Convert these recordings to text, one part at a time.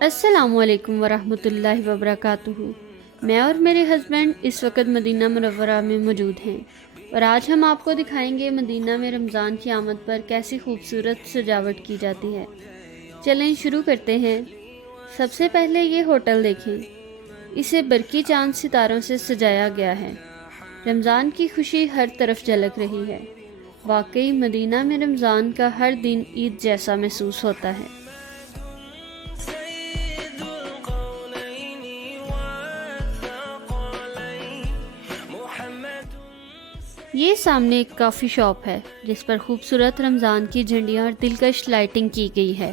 السلام علیکم ورحمۃ اللہ وبرکاتہ۔ میں اور میرے ہسبینڈ اس وقت مدینہ منورہ میں موجود ہیں اور آج ہم آپ کو دکھائیں گے مدینہ میں رمضان کی آمد پر کیسی خوبصورت سجاوٹ کی جاتی ہے۔ چلیں شروع کرتے ہیں۔ سب سے پہلے یہ ہوٹل دیکھیں، اسے برقی چاند ستاروں سے سجایا گیا ہے۔ رمضان کی خوشی ہر طرف جھلک رہی ہے۔ واقعی مدینہ میں رمضان کا ہر دن عید جیسا محسوس ہوتا ہے۔ یہ سامنے ایک کافی شاپ ہے جس پر خوبصورت رمضان کی جھنڈیاں اور دلکش لائٹنگ کی گئی ہے۔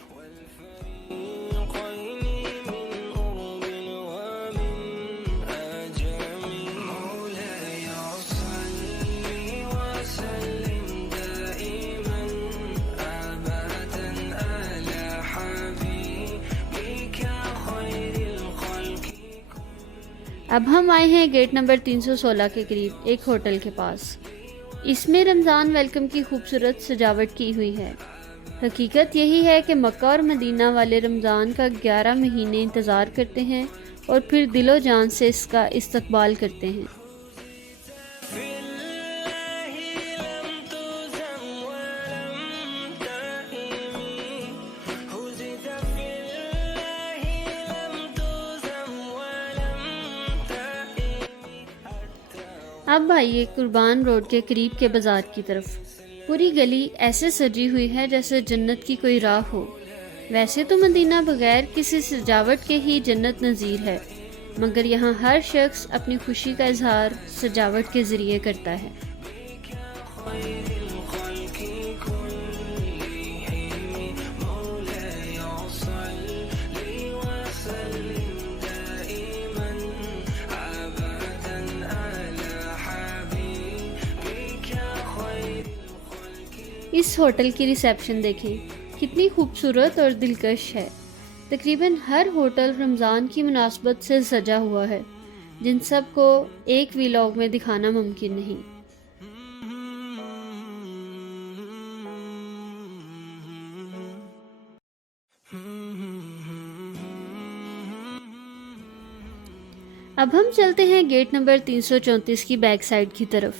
اب ہم آئے ہیں گیٹ نمبر 316 کے قریب ایک ہوٹل کے پاس۔ اس میں رمضان ویلکم کی خوبصورت سجاوٹ کی ہوئی ہے۔ حقیقت یہی ہے کہ مکہ اور مدینہ والے رمضان کا 11 مہینے انتظار کرتے ہیں اور پھر دل و جان سے اس کا استقبال کرتے ہیں۔ اب آئیے قربان روڈ کے قریب کے بازار کی طرف۔ پوری گلی ایسے سجی ہوئی ہے جیسے جنت کی کوئی راہ ہو۔ ویسے تو مدینہ بغیر کسی سجاوٹ کے ہی جنت نظیر ہے، مگر یہاں ہر شخص اپنی خوشی کا اظہار سجاوٹ کے ذریعے کرتا ہے۔ اس ہوٹل کی ریسیپشن دیکھیں، کتنی خوبصورت اور دلکش ہے۔ تقریباً ہر ہوٹل رمضان کی مناسبت سے سجا ہوا ہے، جن سب کو ایک ویلاگ میں دکھانا ممکن نہیں۔ اب ہم چلتے ہیں گیٹ نمبر 334 کی بیک سائڈ کی طرف۔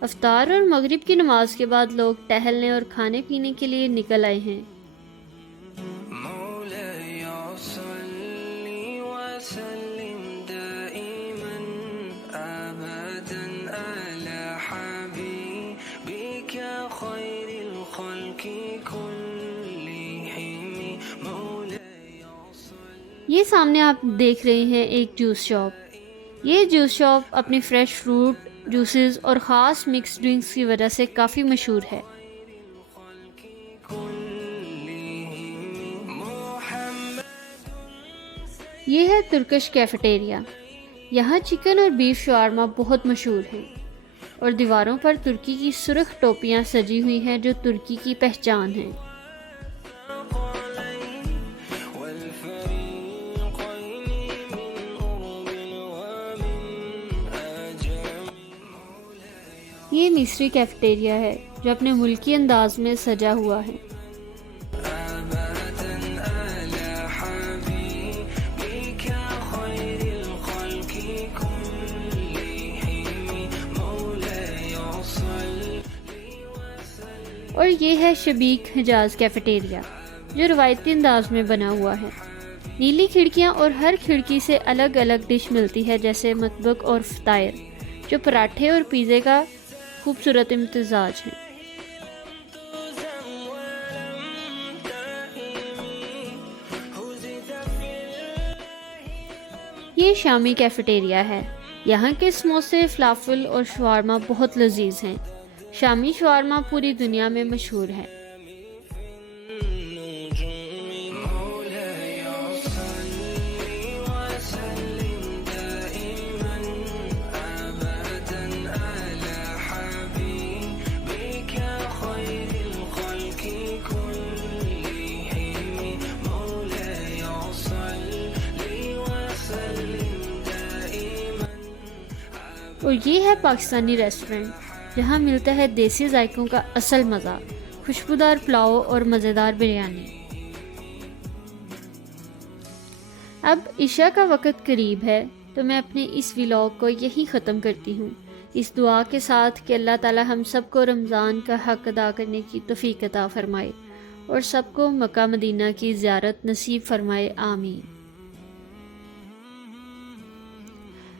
افطار اور مغرب کی نماز کے بعد لوگ ٹہلنے اور کھانے پینے کے لیے نکل آئے ہیں۔ یہ سامنے آپ دیکھ رہے ہیں ایک جوس شاپ۔ یہ جوس شاپ اپنی فریش فروٹ جوسز اور خاص مکس ڈرنکس کی وجہ سے کافی مشہور ہے۔ یہ ہے ترکش کیفیٹیریا۔ یہاں چکن اور بیف شاورما بہت مشہور ہیں اور دیواروں پر ترکی کی سرخ ٹوپیاں سجی ہوئی ہیں جو ترکی کی پہچان ہیں۔ یہ مصری کیفیٹیریا ہے جو اپنے ملکی انداز میں سجا ہوا ہے۔ اور یہ ہے شبیک حجاز کیفیٹیریا جو روایتی انداز میں بنا ہوا ہے۔ نیلی کھڑکیاں اور ہر کھڑکی سے الگ الگ ڈش ملتی ہے جیسے مطبخ اور فطائر، جو پراٹھے اور پیزے کا خوبصورت امتزاج ہیں۔ یہ شامی کیفیٹیریا ہے۔ یہاں کے سموسے، فلافل اور شاورما بہت لذیذ ہیں۔ شامی شاورما پوری دنیا میں مشہور ہے۔ اور یہ ہے پاکستانی ریسٹورنٹ جہاں ملتا ہے دیسی ذائقوں کا اصل مزہ، خوشبودار پلاؤ اور مزیدار بریانی۔ اب عشاء کا وقت قریب ہے تو میں اپنے اس ولاگ کو یہی ختم کرتی ہوں، اس دعا کے ساتھ کہ اللہ تعالی ہم سب کو رمضان کا حق ادا کرنے کی توفیق عطا فرمائے اور سب کو مکہ مدینہ کی زیارت نصیب فرمائے، آمین۔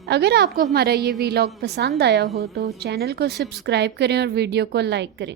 اگر آپ کو ہمارا یہ ولاگ پسند آیا ہو تو چینل کو سبسکرائب کریں اور ویڈیو کو لائک کریں۔